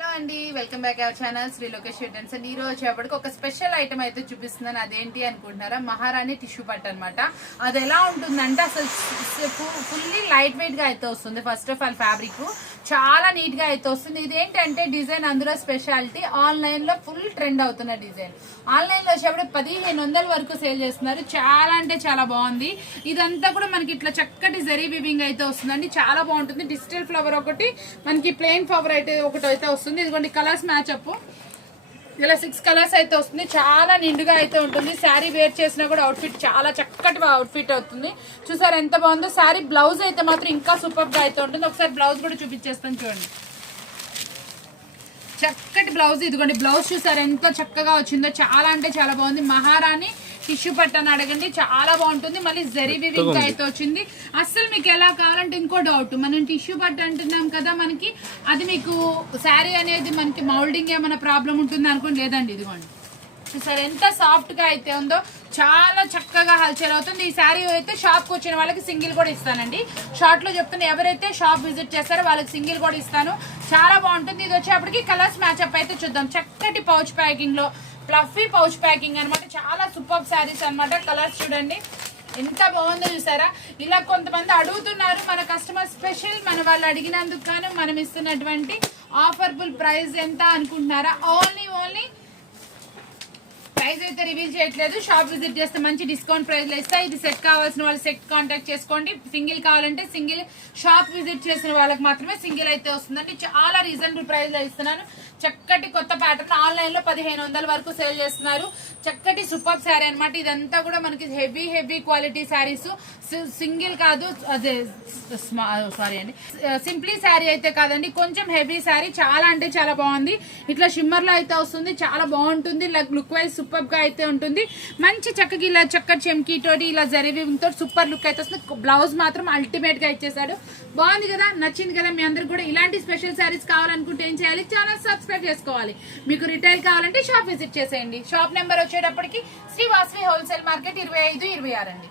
Hello అండి, welcome back our channel Shri Lokesh returns. And ఈ రోజు వచ్చేప్పటికి ఒక స్పెషల్ ఐటమ్ అయితే చూపిస్తున్నాను. అదేంటి అనుకుంటున్నారా? మహారాణి టిష్యూ పట్టు అనమాట. అది ఎలా ఉంటుందంటే అసలు ఫుల్లీ లైట్ వెయిట్ గా అయితే వస్తుంది. ఫస్ట్ ఆఫ్ ఆల్ ఫ్యాబ్రిక్ చాలా నీట్ గా అయితే వస్తుంది. ఇదేంటంటే డిజైన్ అందులో స్పెషాలిటీ ఆన్లైన్ లో ఫుల్ ట్రెండ్ అవుతున్న డిజైన్. ఆన్లైన్ లో వచ్చేప్పుడు 1500 వరకు సేల్ చేస్తున్నారు. చాలా అంటే చాలా బాగుంది. ఇదంతా కూడా మనకి ఇట్లా చక్కటి జరీ వివింగ్ అయితే వస్తుందండి. చాలా బాగుంటుంది. డిజిటల్ ఫ్లవర్ ఒకటి, మనకి ప్లెయిన్ ఫ్లవర్ అయితే ఒకటి అయితే వస్తుంది. ఇదిగోండి కలర్స్ మ్యాచ్ అప్, ఇలా 6 కలర్స్ అయితే వస్తుంది. చాలా నిండుగా అయితే ఉంటుంది. శారీ వేర్ చేసినా కూడా అవుట్ఫిట్ చాలా చక్కటి అవుట్ఫిట్ అవుతుంది. చూసారు ఎంత బాగుందో. శారీ బ్లౌజ్ అయితే మాత్రం ఇంకా సూపర్ గా అయితే ఉంటుంది. ఒకసారి బ్లౌజ్ కూడా చూపించేస్తాను చూడండి. చక్కటి బ్లౌజ్. ఇదిగోండి బ్లౌజ్ చూసారు ఎంత చక్కగా వచ్చిందో. చాలా అంటే చాలా బాగుంది. మహారాణి టిష్యూ పట్టు అని అడగండి, చాలా బాగుంటుంది. మళ్ళీ జరీ వివింగ్ అయితే వచ్చింది. అస్సలు మీకు ఎలా కావాలంటే ఇంకో డౌట్, మనం టిష్యూ పట్టు అంటున్నాం కదా, మనకి అది మీకు శారీ అనేది మనకి మౌల్డింగ్ ఏమైనా ప్రాబ్లం ఉంటుంది అనుకోండి. లేదండి, ఇదిగోండి చూసారు ఎంత సాఫ్ట్ గా అయితే ఉందో. చాలా చక్కగా హల్చల్ అవుతుంది. ఈ శారీ అయితే షాప్ కు వచ్చిన వాళ్ళకి సింగిల్ కూడా ఇస్తానండి. షార్ట్ లో చెప్తున్నా, ఎవరైతే షాప్ విజిట్ చేస్తారో వాళ్ళకి సింగిల్ కూడా ఇస్తాను. చాలా బాగుంటుంది. ఇది వచ్చేప్పటికి కలర్స్ మ్యాచ్అప్ అయితే చూద్దాం. చక్కటి పౌచ్ ప్యాకింగ్ లో, ఫ్లఫీ పౌచ్ ప్యాకింగ్ అనమాట. చాలా సూపర్ శారీస్ అనమాట. కలర్స్ చూడండి ఎంత బాగుందో చూసారా. ఇలా కొంతమంది అడుగుతున్నారు, మన కస్టమర్ స్పెషల్, మన వాళ్ళు అడిగినందుకు గాను మనం ఇస్తున్నటువంటి ఆఫర్బుల్ ప్రైస్ ఎంత అనుకుంటున్నారా? ఓన్లీ ప్రైస్ అయితే రివీల్ చేయట్లేదు. షాప్ విజిట్ చేస్తే మంచి డిస్కౌంట్ ప్రైస్ లో ఇస్తా. ఇది సెట్ కావాల్సిన వాళ్ళు సెట్ కాంటాక్ట్ చేసుకోండి. సింగిల్ కావాలంటే సింగిల్, షాప్ విజిట్ చేసిన వాళ్ళకి మాత్రమే సింగిల్ అయితే వస్తుందండి. చాలా రీజనబుల్ ప్రైస్ లో ఇస్తున్నాను. చక్కటి కొత్త ప్యాటర్న్ ఆన్లైన్ లో 1500 వరకు సేల్ చేస్తున్నారు. చక్కటి సూపర్ శారీ అనమాట. ఇదంతా కూడా మనకి హెవీ క్వాలిటీ శారీస్. సింగిల్ కాదు, అదే సారీ అండి, సింప్లీ శారీ అయితే కాదండి, కొంచెం హెవీ శారీ. చాలా అంటే చాలా బాగుంది. ఇట్లా షిమ్మర్ లో అయితే వస్తుంది. చాలా బాగుంటుంది. లుక్ వైజ్ సూపర్ గా అయితే ఉంటుంది. మంచి చక్కగా ఇలా చక్కటి చెమ్కీ తోటి, ఇలా జరీవింగ్ తోటి సూపర్ లుక్ అయితే వస్తుంది. బ్లౌజ్ మాత్రం అల్టిమేట్ గా ఇచ్చేసాడు. బాగుంది కదా, నచ్చింది కదా మీ అందరికి కూడా. ఇలాంటి స్పెషల్ శారీస్ కావాలనుకుంటే ఏం చేయాలి? ఛానల్ సబ్స్క్రైబ్ చేసుకోవాలి. మీకు రిటైల్ కావాలంటే షాప్ విజిట్ చేసేయండి. షాప్ నెంబర్ వచ్చేటప్పటికి శ్రీ వాసవి హోల్సేల్ మార్కెట్ 25-26 అండి.